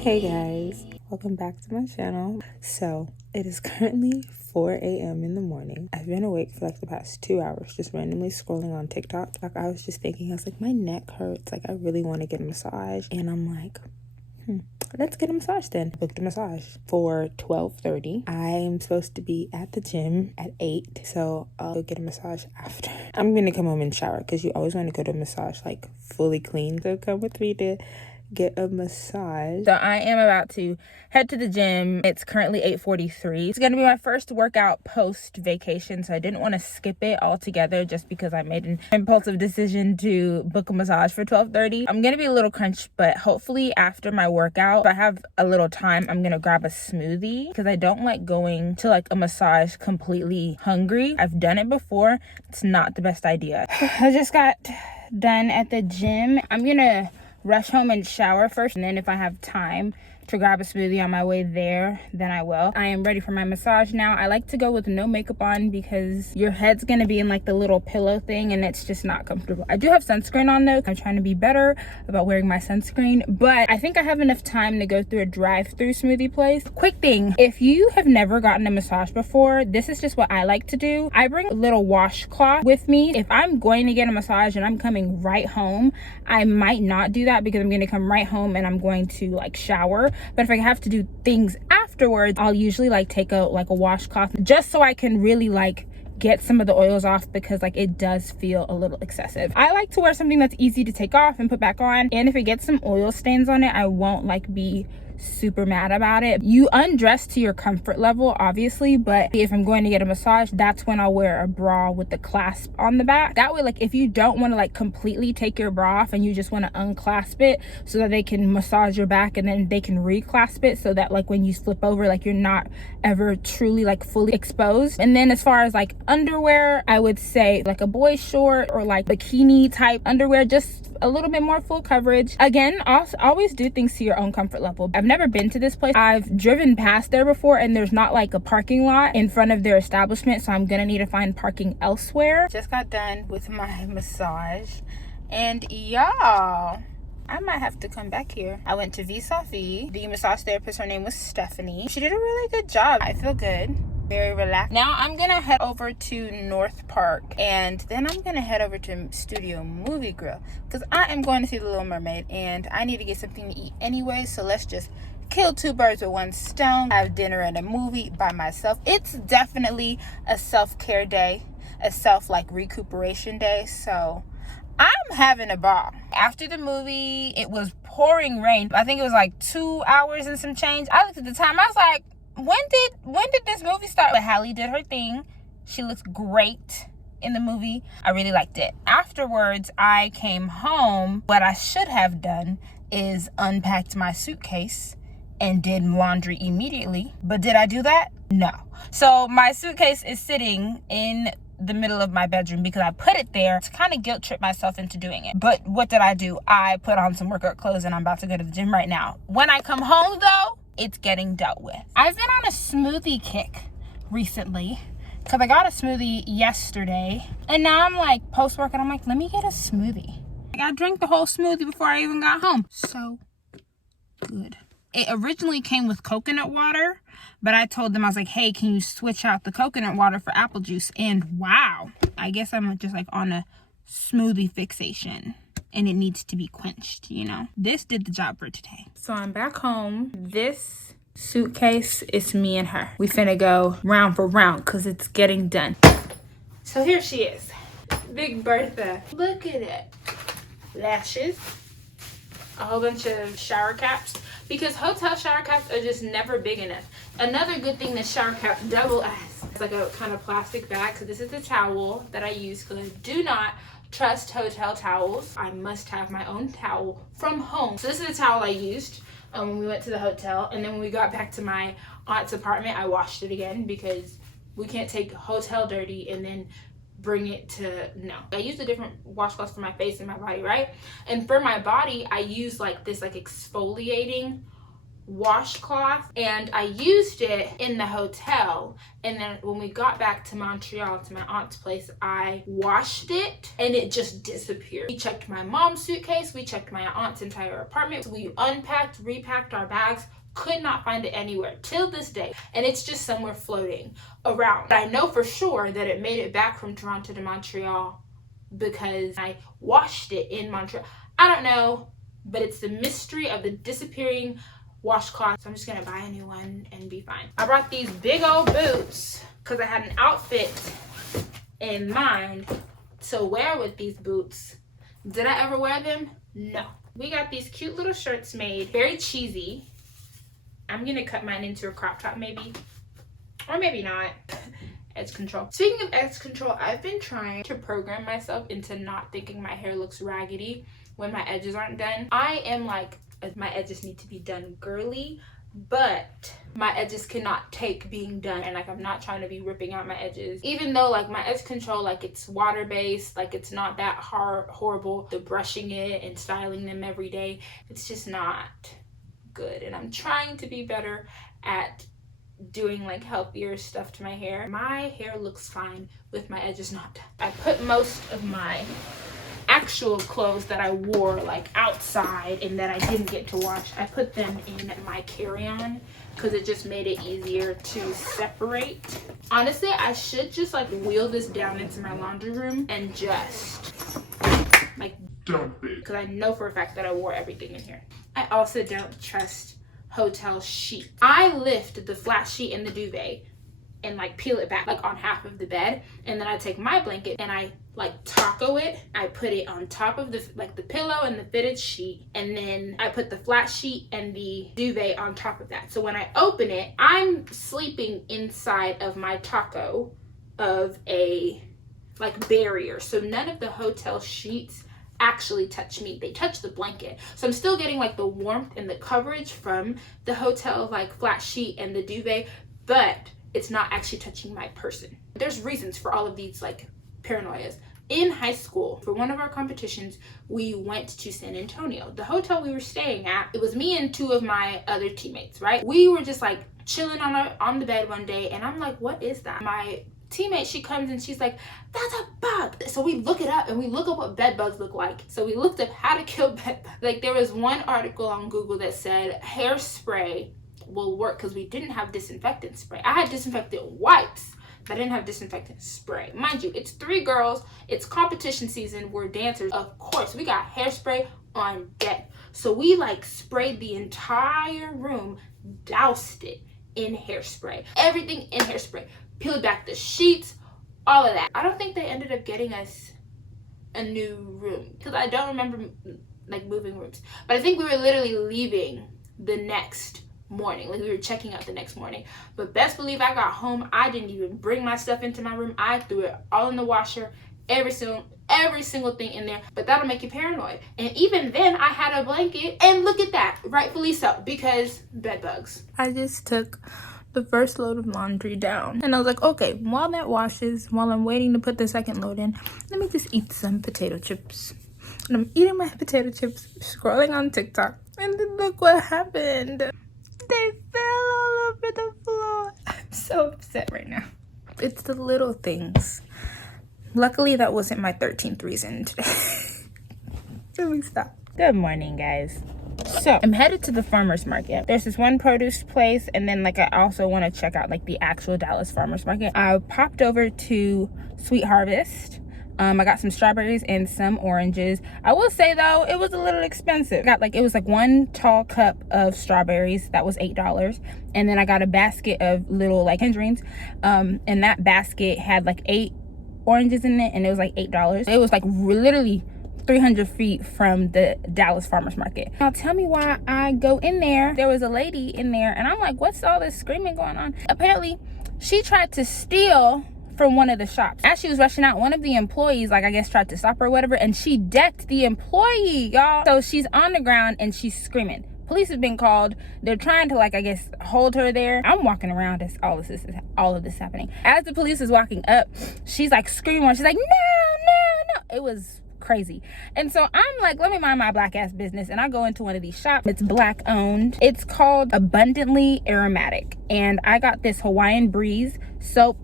Hey guys, welcome back to my channel. So it is currently 4 a.m. in the morning. I've been awake for like the past 2 hours just randomly scrolling on TikTok. Like I was just thinking, I was like, my neck hurts, like I really want to get a massage, and I'm like, let's get a massage then. Booked a massage for 12:30. I am supposed to be at the gym at 8, so I'll go get a massage after. I'm gonna come home and shower because you always want to go to a massage like fully clean. So come with me to get a massage. So I am about to head to the gym. It's currently 8:43. It's gonna be my first workout post vacation, so I didn't want to skip it altogether just because I made an impulsive decision to book a massage for 12:30. I'm gonna be a little crunched, but hopefully after my workout, if I have a little time, I'm gonna grab a smoothie because I don't like going to like a massage completely hungry. I've done it before. It's not the best idea. I just got done at the gym. I'm gonna rush home and shower first, and then if I have time to grab a smoothie on my way there, then I will. I am ready for my massage now. I like to go with no makeup on because your head's gonna be in like the little pillow thing and it's just not comfortable. I do have sunscreen on though. I'm trying to be better about wearing my sunscreen, but I think I have enough time to go through a drive-through smoothie place. Quick thing, if you have never gotten a massage before, this is just what I like to do. I bring a little washcloth with me. If I'm going to get a massage and I'm coming right home, I might not do that because I'm gonna come right home and I'm going to like shower. But if I have to do things afterwards, I'll usually like take a washcloth just so I can really like get some of the oils off, because like it does feel a little excessive. I like to wear something that's easy to take off and put back on, and if it gets some oil stains on it, I won't like be super mad about it. You undress to your comfort level obviously, but if I'm going to get a massage, that's when I'll wear a bra with the clasp on the back. That way, like if you don't want to like completely take your bra off and you just want to unclasp it so that they can massage your back and then they can reclasp it, so that like when you flip over, like you're not ever truly like fully exposed. And then as far as like underwear, I would say like a boy's short or like bikini type underwear, just a little bit more full coverage. Again, always do things to your own comfort level. I've never been to this place. I've driven past there before and there's not like a parking lot in front of their establishment, so I'm gonna need to find parking elsewhere. Just got done with my massage, and y'all, I might have to come back here. I went to Visafi. The massage therapist, her name was Stephanie. She did a really good job. I feel good. Very relaxed. Now I'm gonna head over to North Park, and then I'm gonna head over to Studio Movie Grill because I am going to see The Little Mermaid and I need to get something to eat anyway. So let's just kill two birds with one stone. Have dinner and a movie by myself. It's definitely a self-care day, a self like recuperation day. So I'm having a ball. After the movie, it was pouring rain. I think it was like 2 hours and some change. I looked at the time. I was like, when did this movie start? But Hallie did her thing. She looks great in the movie. I really liked it. Afterwards, I came home. What I should have done is unpacked my suitcase and did laundry immediately. But did I do that? No. So my suitcase is sitting in the middle of my bedroom because I put it there to kind of guilt trip myself into doing it. But what did I do? I put on some workout clothes and I'm about to go to the gym right now. When I come home though, it's getting dealt with. I've been on a smoothie kick recently because I got a smoothie yesterday, and now I'm like post-workout, I'm like, let me get a smoothie. I drank the whole smoothie before I even got home. So good. It originally came with coconut water, but I told them, I was like, hey, can you switch out the coconut water for apple juice? And wow, I guess I'm just like on a smoothie fixation and it needs to be quenched, you know? This did the job for today. So I'm back home. This suitcase is me and her. We finna go round for round because it's getting done. So here she is, Big Bertha. Look at it. Lashes, a whole bunch of shower caps, because hotel shower caps are just never big enough. Another good thing that shower caps double as, it's like a kind of plastic bag. So this is the towel that I use because I do not trust hotel towels. I must have my own towel from home. So this is the towel I used when we went to the hotel, and then when we got back to my aunt's apartment, I washed it again because we can't take hotel dirty and then bring it to, no. I used a different washcloth for my face and my body, right? And for my body, I use like this like exfoliating washcloth, and I used it in the hotel. And then when we got back to Montreal, to my aunt's place, I washed it and it just disappeared. We checked my mom's suitcase, we checked my aunt's entire apartment, we unpacked, repacked our bags, could not find it anywhere till this day, and it's just somewhere floating around. But I know for sure that it made it back from Toronto to Montreal because I washed it in Montreal. I don't know, but it's the mystery of the disappearing washcloth. So I'm just gonna buy a new one and be fine. I brought these big old boots because I had an outfit in mind to wear with these boots. Did I ever wear them? No. We got these cute little shirts made, very cheesy. I'm gonna cut mine into a crop top maybe, or maybe not. Edge control. Speaking of edge control, I've been trying to program myself into not thinking my hair looks raggedy when my edges aren't done. I am like, my edges need to be done girly, but my edges cannot take being done, and like I'm not trying to be ripping out my edges, even though like my edge control, like it's water based, like it's not that horrible. The brushing it and styling them every day, it's just not good, and I'm trying to be better at doing like healthier stuff to my hair. My hair looks fine with my edges not done. I put most of my actual clothes that I wore like outside and that I didn't get to wash, I put them in my carry-on because it just made it easier to separate. Honestly, I should just like wheel this down into my laundry room and just like dump it, because I know for a fact that I wore everything in here. I also don't trust hotel sheets. I lift the flat sheet in the duvet and like peel it back like on half of the bed, and then I take my blanket and I like taco it. I put it on top of the like the pillow and the fitted sheet, and then I put the flat sheet and the duvet on top of that. So when I open it, I'm sleeping inside of my taco of a like barrier, so none of the hotel sheets actually touch me. They touch the blanket, so I'm still getting like the warmth and the coverage from the hotel like flat sheet and the duvet, but it's not actually touching my person. There's reasons for all of these like paranoias. In high school, for one of our competitions, we went to San Antonio. The hotel we were staying at, it was me and two of my other teammates, right? We were just like chilling on the bed one day, and I'm like, what is that? My teammate, she comes and she's like, that's a bug. So we look it up and we look up what bed bugs look like. So we looked up how to kill bed bugs. Like there was one article on Google that said hairspray will work because we didn't have disinfectant spray. I had disinfectant wipes, but I didn't have disinfectant spray. Mind you, it's 3 girls, it's competition season, we're dancers. Of course, we got hairspray on deck. So we like sprayed the entire room, doused it in hairspray. Everything in hairspray. Peeled back the sheets, all of that. I don't think they ended up getting us a new room because I don't remember like moving rooms. But I think we were literally leaving the next morning, like we were checking out the next morning. But best believe I got home, I didn't even bring my stuff into my room. I threw it all in the washer, every single thing in there. But that'll make you paranoid. And even then I had a blanket, and look at that, rightfully so, because bed bugs. I just took the first load of laundry down, and I was like, okay, while that washes, while I'm waiting to put the second load in, let me just eat some potato chips. And I'm eating my potato chips, scrolling on TikTok, and then look what happened. They fell all over the floor. I'm so upset right now. It's the little things. Luckily, that wasn't my 13th reason today. Let me stop. Good morning, guys. So I'm headed to the farmer's market. There's this one produce place, and then like I also want to check out like the actual Dallas farmer's market. I popped over to Sweet Harvest. I got some strawberries and some oranges. I will say though, it was a little expensive. It was like one tall cup of strawberries that was $8, and then I got a basket of little like tangerines, and that basket had like 8 oranges in it, and it was like $8. It was like literally 300 feet from the Dallas farmers market. Now tell me why I go in there. There was a lady in there, and I'm like, what's all this screaming going on? Apparently she tried to steal from one of the shops. As she was rushing out, one of the employees, like I guess, tried to stop her or whatever, and she decked the employee, y'all. So she's on the ground and she's screaming. Police have been called. They're trying to like, I guess, hold her there. I'm walking around as all of this happening. As the police is walking up, she's like screaming. She's like, no, no, no. It was crazy. And so I'm like, let me mind my black ass business, and I go into one of these shops. It's black owned. It's called Abundantly Aromatic, and I got this Hawaiian Breeze soap.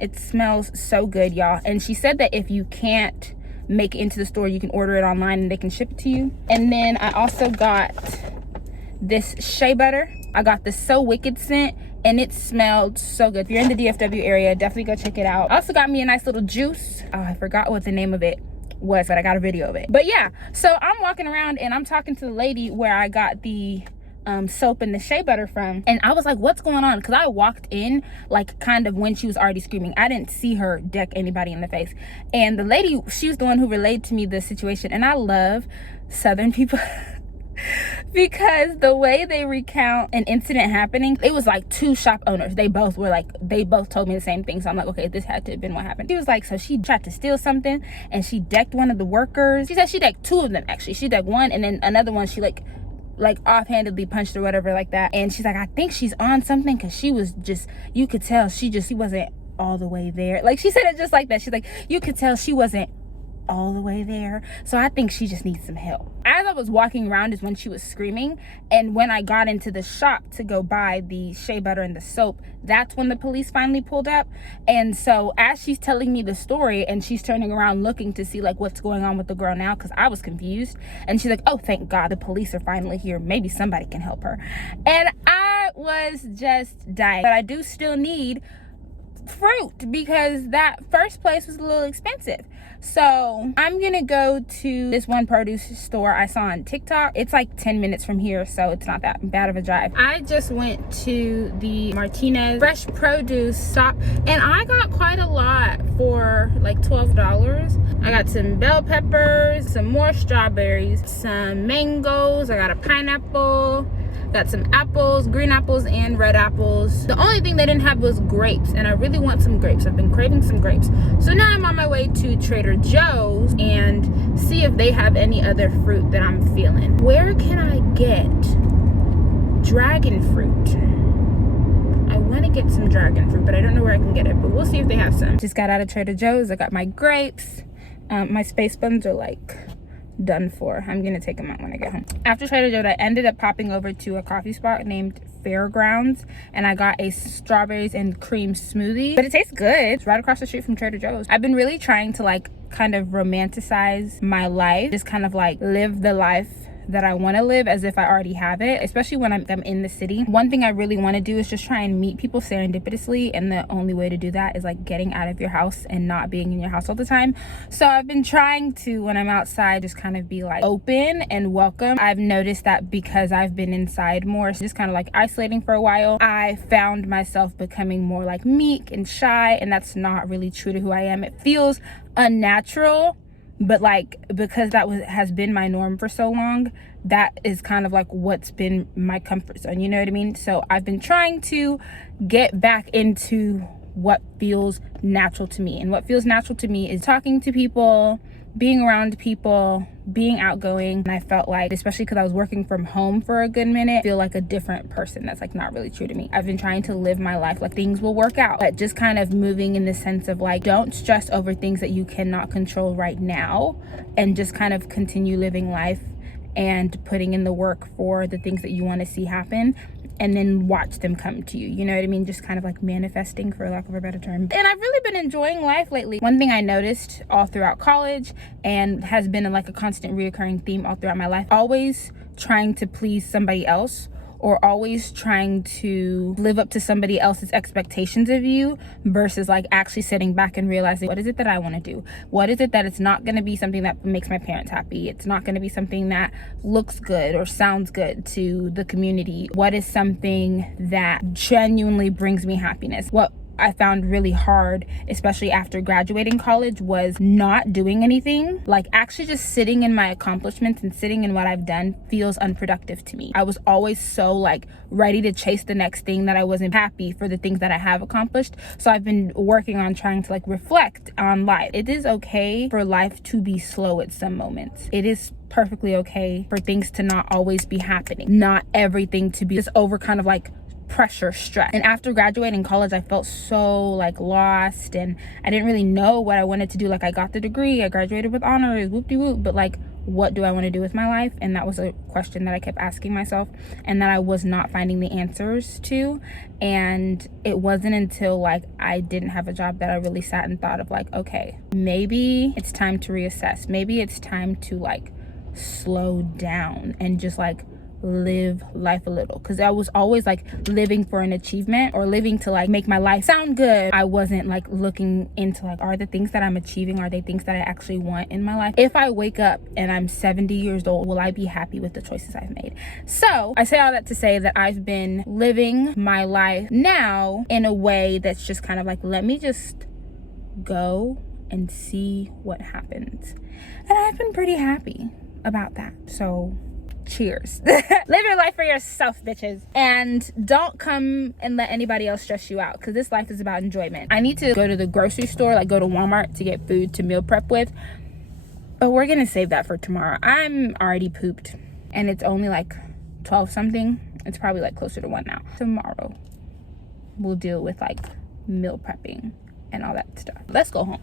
It smells so good, y'all. And she said that if you can't make it into the store, you can order it online and they can ship it to you. And then I also got this shea butter. I got the So Wicked scent, and it smelled so good. If you're in the DFW area, definitely go check it out. I also got me a nice little juice. Oh, I forgot what the name of it was, but I got a video of it. But yeah, so I'm walking around and I'm talking to the lady where I got the soap and the shea butter from, and I was like, what's going on? Because I walked in like kind of when she was already screaming. I didn't see her deck anybody in the face, and the lady, she was the one who relayed to me the situation. And I love Southern people because the way they recount an incident happening, it was like two shop owners. They both told me the same thing. So I'm like, okay, this had to have been what happened. She was like, so she tried to steal something and she decked one of the workers. She said she decked two of them, actually. She decked one, and then another one she like offhandedly punched or whatever like that. And she's like, I think she's on something, because she was just, you could tell she wasn't all the way there. Like, she said it just like that. She's like, you could tell she wasn't all the way there, so I think she just needs some help. As I was walking around is when she was screaming, and when I got into the shop to go buy the shea butter and the soap, that's when the police finally pulled up. And so as she's telling me the story and she's turning around looking to see like what's going on with the girl now, because I was confused, and she's like, oh, thank God the police are finally here, maybe somebody can help her. And I was just dying. But I do still need fruit because that first place was a little expensive. So I'm gonna go to this one produce store I saw on TikTok. It's like 10 minutes from here, so it's not that bad of a drive. I just went to the Martinez fresh produce shop, and I got quite a lot for like $12. I got some bell peppers, some more strawberries, some mangoes, I got a pineapple, got some apples, green apples and red apples. The only thing they didn't have was grapes, and I really want some grapes. I've been craving some grapes. So now I'm on my way to Trader Joe's and see if they have any other fruit that I'm feeling. Where can I get dragon fruit? I want to get some dragon fruit, but I don't know where I can get it, but we'll see if they have some. Just got out of Trader Joe's. I got my grapes. My space buns are like done for. I'm gonna take them out when I get home. After Trader Joe's, I ended up popping over to a coffee spot named Fairgrounds, and I got a strawberries and cream smoothie, but it tastes good. It's right across the street from Trader Joe's. I've been really trying to like kind of romanticize my life, just kind of like live the life that I want to live as if I already have it, especially when I'm in the city. One thing I really want to do is just try and meet people serendipitously, and the only way to do that is like getting out of your house and not being in your house all the time. So I've been trying to, when I'm outside, just kind of be like open and welcome. I've noticed that because I've been inside more, just kind of like isolating for a while, I found myself becoming more like meek and shy, and that's not really true to who I am. It feels unnatural, but like because that has been my norm for so long, that is kind of like what's been my comfort zone, you know what I mean? So I've been trying to get back into what feels natural to me, and what feels natural to me is talking to people, being around people, being outgoing. And I felt like, especially because I was working from home for a good minute, I feel like a different person. That's like not really true to me. I've been trying to live my life like things will work out, but just kind of moving in the sense of like, don't stress over things that you cannot control right now, and just kind of continue living life and putting in the work for the things that you want to see happen, and then watch them come to you, you know what I mean? Just kind of like manifesting, for lack of a better term. And I've really been enjoying life lately. One thing I noticed all throughout college, and has been like a constant reoccurring theme all throughout my life, always trying to please somebody else, or always trying to live up to somebody else's expectations of you, versus like actually sitting back and realizing, what is it that I want to do? What is it that it's not going to be something that makes my parents happy? It's not going to be something that looks good or sounds good to the community. What is something that genuinely brings me happiness? What I found really hard, especially after graduating college, was not doing anything. Like actually just sitting in my accomplishments and sitting in what I've done feels unproductive to me. I was always so like ready to chase the next thing that I wasn't happy for the things that I have accomplished. So I've been working on trying to like reflect on life. It is okay for life to be slow at some moments. It is perfectly okay for things to not always be happening. Not everything to be just over kind of like pressure, stress. And after graduating college, I felt so like lost, and I didn't really know what I wanted to do. Like, I got the degree, I graduated with honors, whoop-de-whoop, but like, what do I want to do with my life? And that was a question that I kept asking myself, and that I was not finding the answers to. And it wasn't until like I didn't have a job that I really sat and thought of like, okay, maybe it's time to reassess. Maybe it's time to like slow down and just like live life a little, because I was always like living for an achievement or living to like make my life sound good. I wasn't like looking into like, are the things that I'm achieving, are they things that I actually want in my life? If I wake up and I'm 70 years old, will I be happy with the choices I've made? So I say all that to say that I've been living my life now in a way that's just kind of like, let me just go and see what happens. And I've been pretty happy about that. So cheers. Live your life for yourself, bitches, and don't come and let anybody else stress you out, because this life is about enjoyment. I need to go to the grocery store, like go to Walmart to get food to meal prep with, but we're gonna save that for tomorrow. I'm already pooped and it's only like 12 something. It's probably like closer to 1 now. Tomorrow we'll deal with like meal prepping and all that stuff. Let's go home.